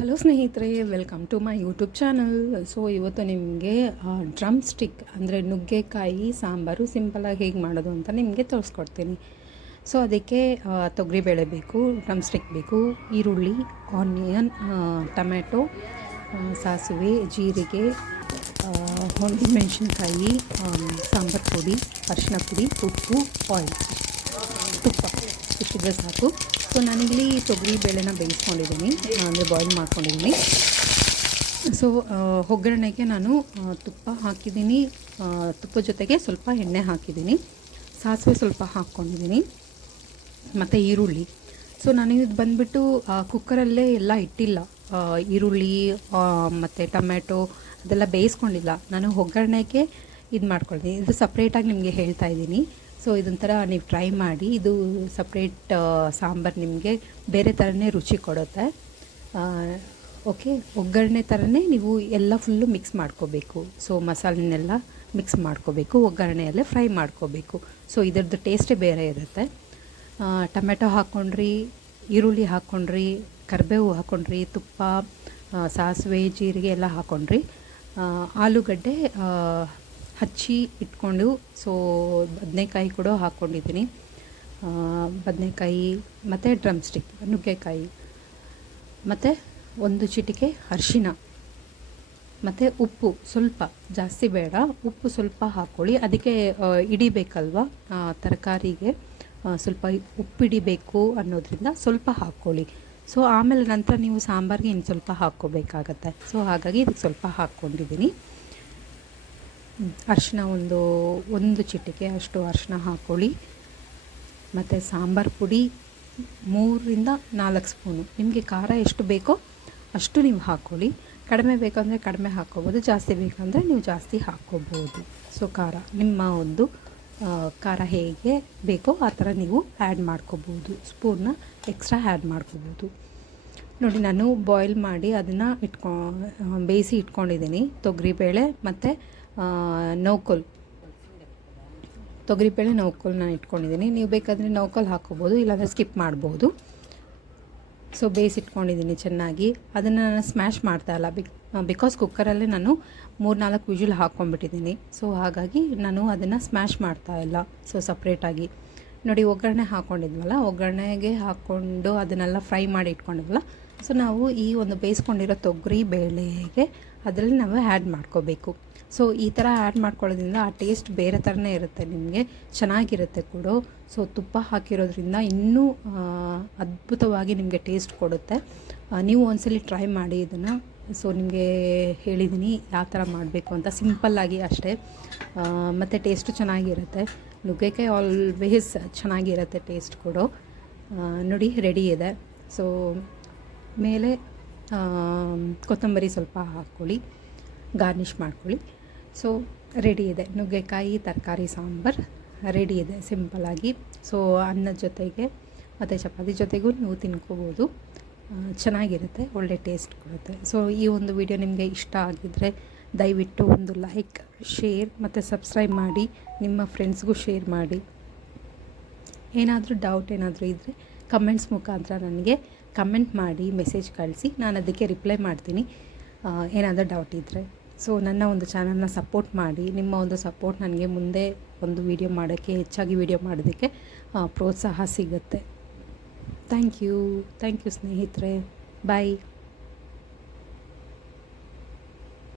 Hello ಸ್ನೇಹಿತರೆ, welcome to my YouTube channel. So ಇವತ್ತು ನಿಮಗೆ ಡ್ರಮ್ ಸ್ಟಿಕ್ ಅಂದರೆ ನುಗ್ಗೆಕಾಯಿ ಸಾಂಬಾರು ಸಿಂಪಲಾಗಿ ಹೇಗೆ ಮಾಡೋದು ಅಂತ ನಿಮಗೆ ತೋರಿಸ್ಕೊಡ್ತೀನಿ. ಸೊ ಅದಕ್ಕೆ ತೊಗರಿಬೇಳೆ ಬೇಕು, ಡ್ರಮ್ ಸ್ಟಿಕ್ ಬೇಕು, ಈರುಳ್ಳಿ, ಆನಿಯನ್, ಟೊಮ್ಯಾಟೊ, ಸಾಸಿವೆ, ಜೀರಿಗೆ, ಮೆಣಸಿನ್ಕಾಯಿ, ಸಾಂಬಾರು ಪುಡಿ, ಅರಿಶಿನ ಪುಡಿ, ಉಪ್ಪು, ಆಯಿಲ್, ತುಪ್ಪ ಇಷ್ಟಿದ್ರೆ ಸಾಕು. ಸೊ ನಾನಿಲ್ಲಿ ತೊಗರಿ ಬೇಳೆನ ಬೇಯಿಸ್ಕೊಂಡಿದ್ದೀನಿ, ಅಂದರೆ ಬಾಯ್ಲ್ ಮಾಡ್ಕೊಂಡಿದ್ದೀನಿ. ಸೊ ಒಗ್ಗರಣೆಗೆ ನಾನು ತುಪ್ಪ ಹಾಕಿದ್ದೀನಿ, ತುಪ್ಪದ ಜೊತೆಗೆ ಸ್ವಲ್ಪ ಎಣ್ಣೆ ಹಾಕಿದ್ದೀನಿ, ಸಾಸಿವೆ ಸ್ವಲ್ಪ ಹಾಕ್ಕೊಂಡಿದ್ದೀನಿ, ಮತ್ತು ಈರುಳ್ಳಿ. ಸೊ ನಾನು ಇದು ಬಂದುಬಿಟ್ಟು ಕುಕ್ಕರಲ್ಲೇ ಎಲ್ಲ ಇಟ್ಟಿಲ್ಲ, ಈರುಳ್ಳಿ ಮತ್ತು ಟೊಮ್ಯಾಟೊ ಅದೆಲ್ಲ ಬೇಯಿಸ್ಕೊಂಡಿಲ್ಲ. ನಾನು ಒಗ್ಗರಣೆಗೆ ಇದು ಮಾಡ್ಕೊಳ್ತೀನಿ. ಇದು ಸಪ್ರೇಟಾಗಿ ನಿಮಗೆ ಹೇಳ್ತಾ ಇದ್ದೀನಿ. ಸೊ ಇದೊಂಥರ ನೀವು ಟ್ರೈ ಮಾಡಿ, ಇದು ಸಪ್ರೇಟ್ ಸಾಂಬಾರು ನಿಮಗೆ ಬೇರೆ ಥರನೇ ರುಚಿ ಕೊಡುತ್ತೆ. ಓಕೆ, ಒಗ್ಗರಣೆ ಥರನೇ ನೀವು ಎಲ್ಲ ಫುಲ್ಲು ಮಿಕ್ಸ್ ಮಾಡ್ಕೋಬೇಕು. ಸೊ ಮಸಾಲೆನೆಲ್ಲ ಮಿಕ್ಸ್ ಮಾಡ್ಕೋಬೇಕು, ಒಗ್ಗರಣೆಯಲ್ಲೇ ಫ್ರೈ ಮಾಡ್ಕೋಬೇಕು. ಸೊ ಇದರದ್ದು ಟೇಸ್ಟೇ ಬೇರೆ ಇರುತ್ತೆ. ಟೊಮೆಟೊ ಹಾಕ್ಕೊಂಡ್ರಿ, ಈರುಳ್ಳಿ ಹಾಕ್ಕೊಂಡ್ರಿ, ಕರಿಬೇವು ಹಾಕ್ಕೊಂಡ್ರಿ, ತುಪ್ಪ, ಸಾಸಿವೆ, ಜೀರಿಗೆ ಎಲ್ಲ ಹಾಕ್ಕೊಂಡ್ರಿ, ಆಲೂಗಡ್ಡೆ ಹಚ್ಚಿ ಇಟ್ಕೊಂಡು, ಸೊ ಬದನೆಕಾಯಿ ಕೂಡ ಹಾಕ್ಕೊಂಡಿದ್ದೀನಿ, ಬದನೆಕಾಯಿ ಮತ್ತು ಡ್ರಮ್ ಸ್ಟಿಕ್, ನುಗ್ಗೆಕಾಯಿ, ಮತ್ತು ಒಂದು ಚಿಟಿಕೆ ಅರಿಶಿನ, ಮತ್ತು ಉಪ್ಪು ಸ್ವಲ್ಪ, ಜಾಸ್ತಿ ಬೇಡ, ಉಪ್ಪು ಸ್ವಲ್ಪ ಹಾಕ್ಕೊಳ್ಳಿ. ಅದಕ್ಕೆ ಹಿಡಿಬೇಕಲ್ವ ತರಕಾರಿಗೆ, ಸ್ವಲ್ಪ ಉಪ್ಪು ಹಿಡಿಬೇಕು ಅನ್ನೋದ್ರಿಂದ ಸ್ವಲ್ಪ ಹಾಕ್ಕೊಳ್ಳಿ. ಸೊ ಆಮೇಲೆ ನಂತರ ನೀವು ಸಾಂಬಾರಿಗೆ ಇನ್ನು ಸ್ವಲ್ಪ ಹಾಕ್ಕೋಬೇಕಾಗತ್ತೆ. ಸೊ ಹಾಗಾಗಿ ಇದಕ್ಕೆ ಸ್ವಲ್ಪ ಹಾಕ್ಕೊಂಡಿದ್ದೀನಿ. ಅರಿಶಿನ ಒಂದು ಚಿಟಿಕೆ ಅಷ್ಟು ಅರಿಶಿನ ಹಾಕ್ಕೊಳ್ಳಿ, ಮತ್ತು ಸಾಂಬಾರು ಪುಡಿ 3-4 ಸ್ಪೂನು. ನಿಮಗೆ ಖಾರ ಎಷ್ಟು ಬೇಕೋ ಅಷ್ಟು ನೀವು ಹಾಕ್ಕೊಳ್ಳಿ. ಕಡಿಮೆ ಬೇಕಂದರೆ ಕಡಿಮೆ ಹಾಕ್ಕೋಬೋದು, ಜಾಸ್ತಿ ಬೇಕಂದರೆ ನೀವು ಜಾಸ್ತಿ ಹಾಕ್ಕೋಬೋದು. ಸೊ ಖಾರ ನಿಮ್ಮ ಒಂದು ಖಾರ ಹೇಗೆ ಬೇಕೋ ಆ ಥರ ನೀವು ಆ್ಯಡ್ ಮಾಡ್ಕೋಬೋದು, ಸ್ಪೂನ್ನ ಎಕ್ಸ್ಟ್ರಾ ಆ್ಯಡ್ ಮಾಡ್ಕೋಬೋದು. ನೋಡಿ, ನಾನು ಬಾಯ್ಲ್ ಮಾಡಿ ಅದನ್ನು ಬೇಯಿಸಿ ಇಟ್ಕೊಂಡಿದ್ದೀನಿ. ತೊಗರಿಬೇಳೆ ಮತ್ತು ನೌಕೋಲ್, ತೊಗರಿಬೇಳೆ ನೌಕೋಲ್ ನಾನು ಇಟ್ಕೊಂಡಿದ್ದೀನಿ. ನೀವು ಬೇಕಾದರೆ ನೌಕೋಲ್ ಹಾಕ್ಕೋಬೋದು, ಇಲ್ಲಾಂದರೆ ಸ್ಕಿಪ್ ಮಾಡ್ಬೋದು. ಸೊ ಬೇಯಿಸಿಟ್ಕೊಂಡಿದ್ದೀನಿ ಚೆನ್ನಾಗಿ. ಅದನ್ನು ನಾನು ಸ್ಮ್ಯಾಶ್ ಮಾಡ್ತಾಯಿಲ್ಲ, ಬಿಕಾಸ್ ಕುಕ್ಕರಲ್ಲೇ ನಾನು 3-4 ವಿಜಿಲ್ ಹಾಕ್ಕೊಂಡ್ಬಿಟ್ಟಿದ್ದೀನಿ. ಸೊ ಹಾಗಾಗಿ ನಾನು ಅದನ್ನು ಸ್ಮ್ಯಾಶ್ ಮಾಡ್ತಾಯಿಲ್ಲ. ಸೊ ಸಪ್ರೇಟಾಗಿ ನೋಡಿ, ಒಗ್ಗರಣೆ ಹಾಕ್ಕೊಂಡಿದ್ವಲ್ಲ, ಒಗ್ಗರಣೆಗೆ ಹಾಕ್ಕೊಂಡು ಅದನ್ನೆಲ್ಲ ಫ್ರೈ ಮಾಡಿ ಇಟ್ಕೊಂಡಿದ್ವಲ್ಲ, ಸೊ ನಾವು ಈ ಒಂದು ಬೇಯಿಸ್ಕೊಂಡಿರೋ ತೊಗರಿ ಬೇಳೆಗೆ ಅದರಲ್ಲಿ ನಾವು ಆ್ಯಡ್ ಮಾಡ್ಕೋಬೇಕು. ಸೊ ಈ ಥರ ಆ್ಯಡ್ ಮಾಡ್ಕೊಳ್ಳೋದ್ರಿಂದ ಆ ಟೇಸ್ಟ್ ಬೇರೆ ಥರನೇ ಇರುತ್ತೆ, ನಿಮಗೆ ಚೆನ್ನಾಗಿರುತ್ತೆ ಕೂಡ. ಸೊ ತುಪ್ಪ ಹಾಕಿರೋದ್ರಿಂದ ಇನ್ನೂ ಅದ್ಭುತವಾಗಿ ನಿಮಗೆ ಟೇಸ್ಟ್ ಕೊಡುತ್ತೆ. ನೀವು ಒಂದ್ಸಲಿ ಟ್ರೈ ಮಾಡಿ ಇದನ್ನು. ಸೊ ನಿಮಗೆ ಹೇಳಿದ್ದೀನಿ ಯಾವ ಥರ ಮಾಡಬೇಕು ಅಂತ, ಸಿಂಪಲ್ಲಾಗಿ ಅಷ್ಟೇ, ಮತ್ತು ಟೇಸ್ಟು ಚೆನ್ನಾಗಿರುತ್ತೆ. ನುಗ್ಗೆಕಾಯಿ ಆಲ್ವೇಸ್ ಚೆನ್ನಾಗಿರುತ್ತೆ ಟೇಸ್ಟ್ ಕೊಡು. ನೋಡಿ, ರೆಡಿ ಇದೆ. ಸೊ ಮೇಲೆ ಕೊತ್ತಂಬರಿ ಸ್ವಲ್ಪ ಹಾಕ್ಕೊಳ್ಳಿ, ಗಾರ್ನಿಷ್ ಮಾಡ್ಕೊಳ್ಳಿ. ಸೊ ರೆಡಿ ಇದೆ, ನುಗ್ಗೆಕಾಯಿ ತರಕಾರಿ ಸಾಂಬಾರು ರೆಡಿ ಇದೆ ಸಿಂಪಲ್ಲಾಗಿ. ಸೊ ಅನ್ನದ ಜೊತೆಗೆ ಮತ್ತು ಚಪಾತಿ ಜೊತೆಗೂ ನೀವು ತಿನ್ಕೋಬೋದು, ಚೆನ್ನಾಗಿರುತ್ತೆ, ಒಳ್ಳೆ ಟೇಸ್ಟ್ ಕೊಡುತ್ತೆ. ಸೊ ಈ ಒಂದು ವಿಡಿಯೋ ನಿಮಗೆ ಇಷ್ಟ ಆಗಿದ್ದರೆ ದಯವಿಟ್ಟು ಒಂದು ಲೈಕ್, ಶೇರ್ ಮತ್ತು ಸಬ್ಸ್ಕ್ರೈಬ್ ಮಾಡಿ, ನಿಮ್ಮ ಫ್ರೆಂಡ್ಸ್ಗೂ ಶೇರ್ ಮಾಡಿ. ಏನಾದರೂ ಡೌಟ್ ಏನಾದರೂ ಇದ್ದರೆ ಕಮೆಂಟ್ಸ್ ಮುಖಾಂತರ ನನಗೆ ಕಮೆಂಟ್ ಮಾಡಿ, ಮೆಸೇಜ್ ಕಳಿಸಿ, ನಾನು ಅದಕ್ಕೆ ರಿಪ್ಲೈ ಮಾಡ್ತೀನಿ ಏನಾದರೂ ಡೌಟ್ ಇದ್ದರೆ. ಸೊ ನನ್ನ ಒಂದು ಚಾನಲ್ನ ಸಪೋರ್ಟ್ ಮಾಡಿ. ನಿಮ್ಮ ಒಂದು ಸಪೋರ್ಟ್ ನನಗೆ ಮುಂದೆ ಒಂದು ವಿಡಿಯೋ ಮಾಡೋಕ್ಕೆ, ಹೆಚ್ಚಾಗಿ ವಿಡಿಯೋ ಮಾಡೋದಕ್ಕೆ ಪ್ರೋತ್ಸಾಹ ಸಿಗುತ್ತೆ. ಥ್ಯಾಂಕ್ ಯು ಸ್ನೇಹಿತರೆ. ಬಾಯ್.